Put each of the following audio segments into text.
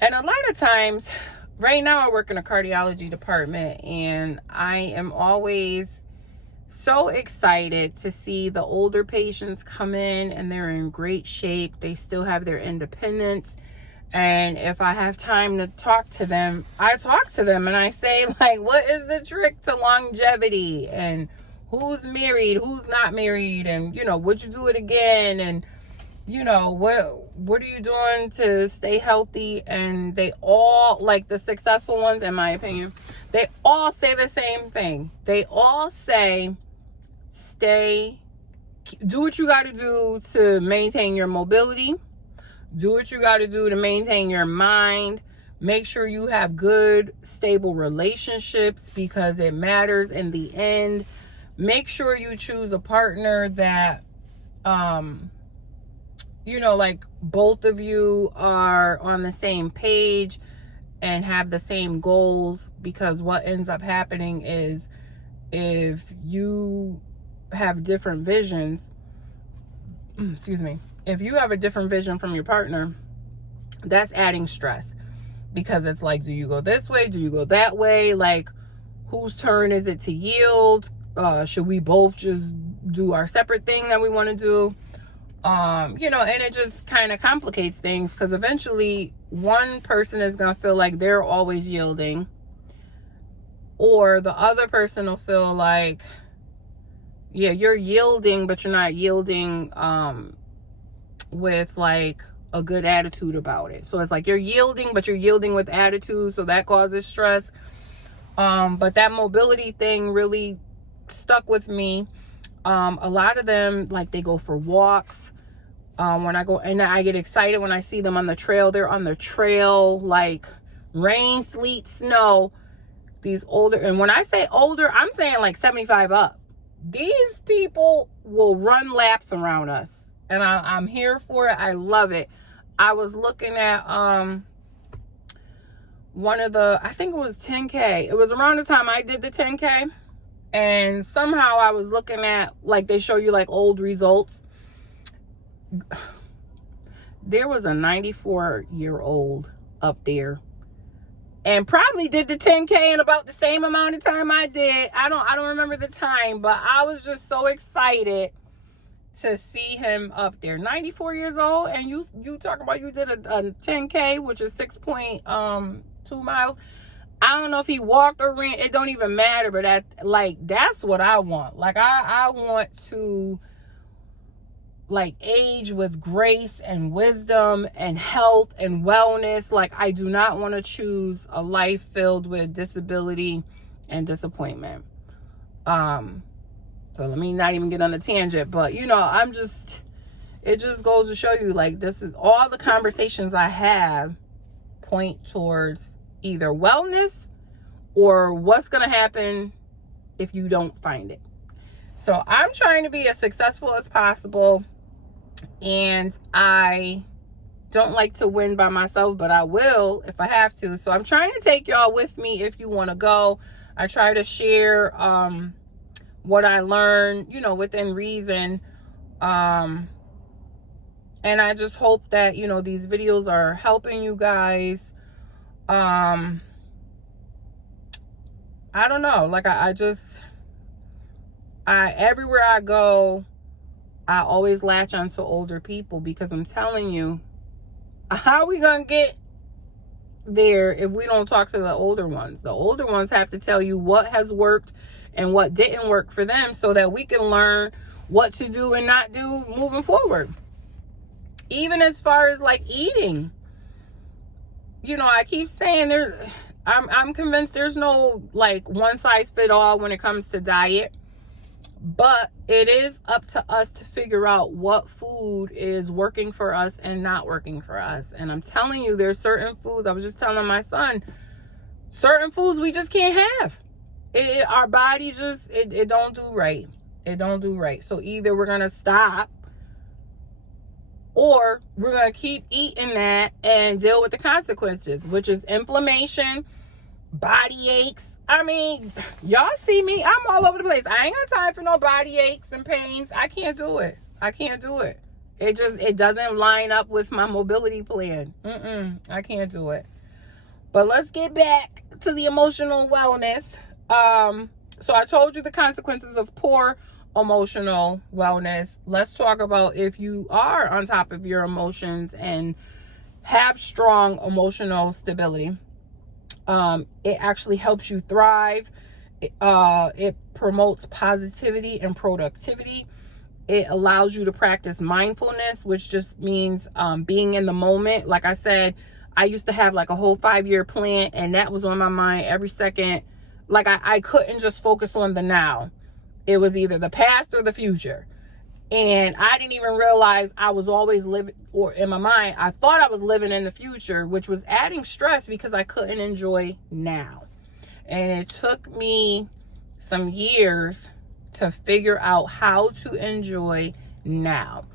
And a lot of times, right now I work in a cardiology department, and I am always so excited to see the older patients come in and they're in great shape. They still have their independence. And if I have time to talk to them, I talk to them and I say, like, what is the trick to longevity? And who's married, who's not married? And, would you do it again? And, what are you doing to stay healthy? And they all, like the successful ones, in my opinion, they all say the same thing. They all say, do what you got to do to maintain your mobility. Do what you got to do to maintain your mind. Make sure you have good, stable relationships because it matters in the end. Make sure you choose a partner that, like both of you are on the same page and have the same goals, because what ends up happening is if you have different visions, if you have a different vision from your partner, that's adding stress, because it's like, do you go this way? Do you go that way? Like, whose turn is it to yield? Should we both just do our separate thing that we want to do? And it just kind of complicates things, because eventually one person is going to feel like they're always yielding, or the other person will feel like, yeah, you're yielding, but you're not yielding with like a good attitude about it. So it's like you're yielding, but you're yielding with attitude, so that causes stress. But that mobility thing really stuck with me. A lot of them, like, they go for walks. When I go, and I get excited when I see them on the trail. They're on the trail, like rain, sleet, snow. These older, and when I say older, I'm saying like 75 up. These people will run laps around us, and I'm here for it. I love it. I was looking at one of the, I think it was 10K. It was around the time I did the 10K, and somehow I was looking at, like, they show you like old results. There was a 94-year-old up there and probably did the 10K in about the same amount of time I did. I don't remember the time, but I was just so excited to see him up there. 94 years old, and you talk about you did a 10K, which is 6.2 miles. I don't know if he walked or ran. It don't even matter, but that's what I want. Like, I want to, like, age with grace and wisdom and health and wellness. Like, I do not want to choose a life filled with disability and disappointment. So let me not even get on a tangent, but it just goes to show you, like, this is all the conversations I have point towards either wellness or what's going to happen if you don't find it. So I'm trying to be as successful as possible, and I don't like to win by myself, but I will if I have to. So I'm trying to take y'all with me if you want to go. I try to share what I learned, within reason. And I just hope that, these videos are helping you guys. I don't know. Like, everywhere I go, I always latch onto older people, because I'm telling you, how are we going to get there if we don't talk to the older ones? The older ones have to tell you what has worked and what didn't work for them, so that we can learn what to do and not do moving forward. Even as far as like eating, I keep saying I'm convinced there's no like one size fit all when it comes to diet, but it is up to us to figure out what food is working for us and not working for us. And I'm telling you, there's certain foods, I was just telling my son, certain foods we just can't have. Our body just, it don't do right. It don't do right. So either we're going to stop, or we're going to keep eating that and deal with the consequences, which is inflammation, body aches. I mean, y'all see me, I'm all over the place. I ain't got time for no body aches and pains. I can't do it. It doesn't line up with my mobility plan. I can't do it. But let's get back to the emotional wellness. So I told you the consequences of poor emotional wellness. Let's talk about if you are on top of your emotions and have strong emotional stability. It actually helps you thrive. It promotes positivity and productivity. It allows you to practice mindfulness, which just means being in the moment. Like I said, I used to have like a whole 5-year plan, and that was on my mind every second. Like I couldn't just focus on the now. It was either the past or the future. And I didn't even realize I was always living, or in my mind, I thought I was living in the future, which was adding stress because I couldn't enjoy now. And it took me some years to figure out how to enjoy now.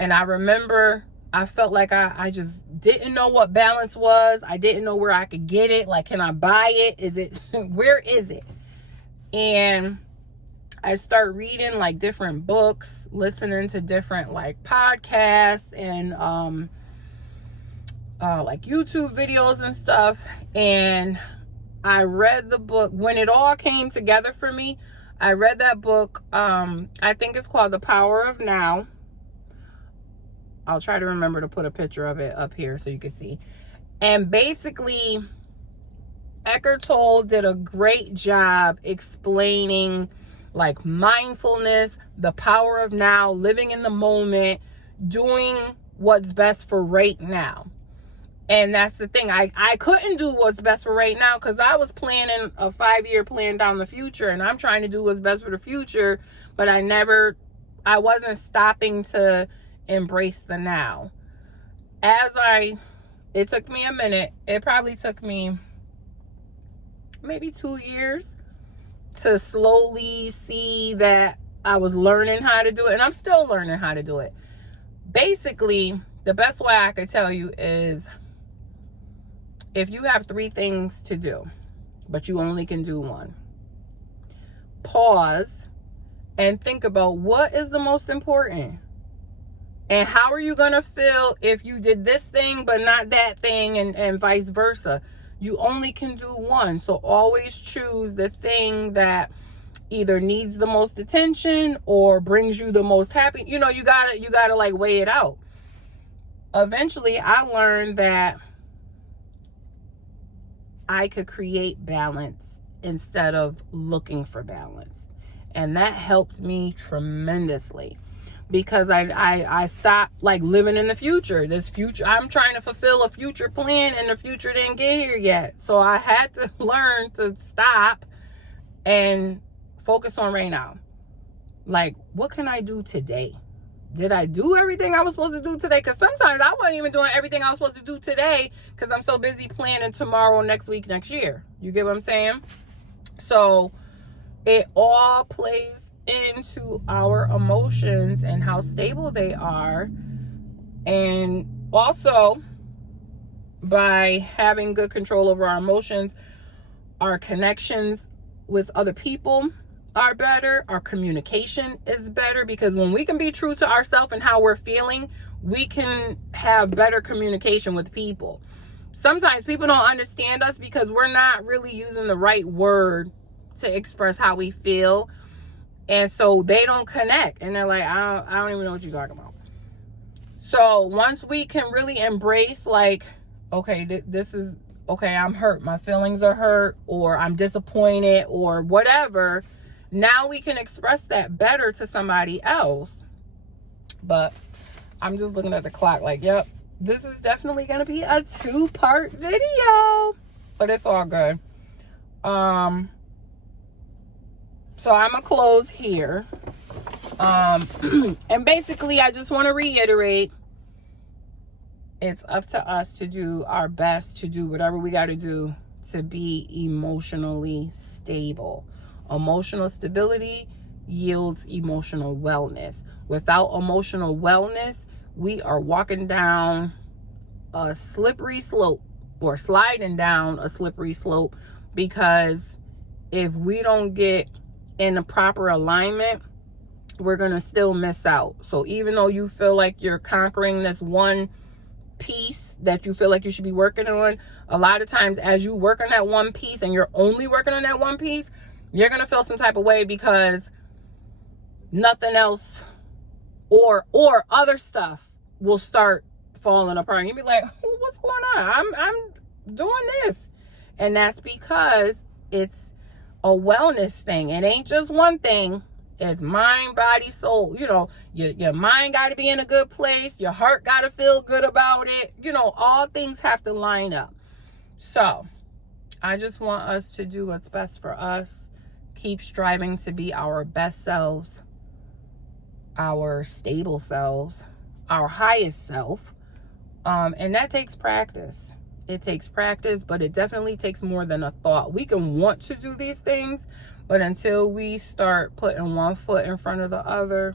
And I remember I felt like I just didn't know what balance was. I didn't know where I could get it. Like, can I buy it? Is it, where is it? And I start reading like different books, listening to different like podcasts and like YouTube videos and stuff. And I read the book when it all came together for me. I read that book. I think it's called The Power of Now. I'll try to remember to put a picture of it up here so you can see. And basically, Eckhart Tolle did a great job explaining like mindfulness, the power of now, living in the moment, doing what's best for right now. And that's the thing. I couldn't do what's best for right now because I was planning a 5-year plan down the future, and I'm trying to do what's best for the future, but I wasn't stopping to embrace the now. It took me a minute. It probably took me maybe 2 years to slowly see that I was learning how to do it, and I'm still learning how to do it. Basically, the best way I could tell you is if you have 3 things to do, but you only can do one, pause and think about what is the most important. And how are you going to feel if you did this thing but not that thing, and vice versa? You only can do one. So always choose the thing that either needs the most attention or brings you the most happy. You gotta like weigh it out. Eventually, I learned that I could create balance instead of looking for balance. And that helped me tremendously. Because I stopped like living in the future. I'm trying to fulfill a future plan, and the future didn't get here yet. So I had to learn to stop and focus on right now. Like, what can I do today? Did I do everything I was supposed to do today? Because sometimes I wasn't even doing everything I was supposed to do today because I'm so busy planning tomorrow, next week, next year. You get what I'm saying? So it all plays into our emotions and how stable they are. And also, by having good control over our emotions, our connections with other people are better. Our communication is better, because when we can be true to ourselves and how we're feeling, we can have better communication with people. Sometimes people don't understand us because we're not really using the right word to express how we feel. And so they don't connect. And they're like, I don't even know what you're talking about. So once we can really embrace, like, okay, this is, okay, I'm hurt. My feelings are hurt, or I'm disappointed, or whatever. Now we can express that better to somebody else. But I'm just looking at the clock like, yep, this is definitely going to be a 2-part video. But it's all good. So I'm going to close here. And basically, I just want to reiterate, it's up to us to do our best to do whatever we got to do to be emotionally stable. Emotional stability yields emotional wellness. Without emotional wellness, we are walking down a slippery slope, or sliding down a slippery slope, because if we don't get in the proper alignment, we're going to still miss out. So even though you feel like you're conquering this one piece that you feel like you should be working on, a lot of times as you work on that one piece and you're only working on that one piece, you're going to feel some type of way because nothing else or other stuff will start falling apart. And you'll be like, oh, what's going on? I'm doing this. And that's because it's a wellness thing. It ain't just one thing. It's mind, body, soul. You know, your mind got to be in a good place. Your heart got to feel good about it. You know, all things have to line up. So I just want us to do what's best for us. Keep striving to be our best selves, our stable selves, our highest self. And that takes practice. It takes practice, but it definitely takes more than a thought. We can want to do these things, but until we start putting one foot in front of the other,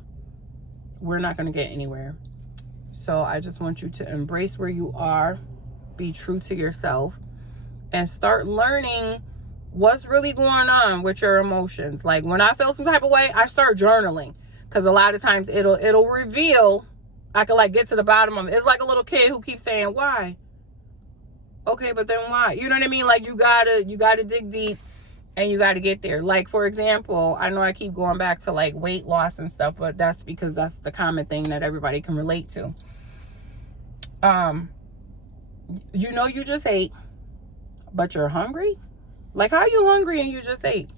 we're not going to get anywhere. So I just want you to embrace where you are, be true to yourself, and start learning what's really going on with your emotions. Like when I feel some type of way, I start journaling, because a lot of times it'll reveal. I can like get to the bottom of it. It's like a little kid who keeps saying, why? Okay, but then why? You know what I mean? Like you gotta dig deep. And you got to get there. Like, for example, I know I keep going back to like weight loss and stuff, but that's because that's the common thing that everybody can relate to. You know, you just ate, but you're hungry. Like, how are you hungry and you just ate?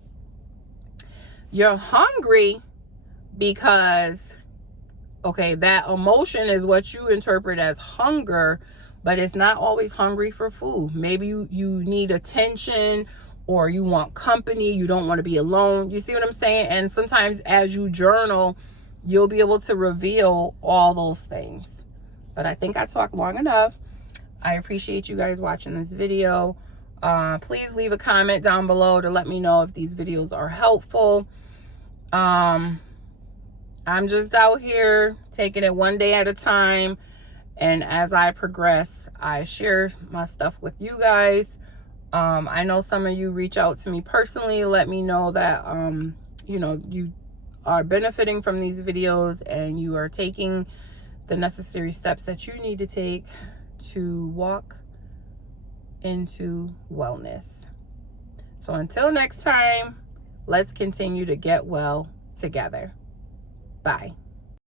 You're hungry because, okay, that emotion is what you interpret as hunger, but it's not always hungry for food. Maybe you need attention, or you want company, you don't want to be alone. You see what I'm saying? And sometimes as you journal, you'll be able to reveal all those things. But I think I talked long enough. I appreciate you guys watching this video. Please leave a comment down below to let me know if these videos are helpful. I'm just out here taking it one day at a time. And as I progress, I share my stuff with you guys. I know some of you reach out to me personally, let me know that, you know, you are benefiting from these videos and you are taking the necessary steps that you need to take to walk into wellness. So until next time, let's continue to get well together. Bye.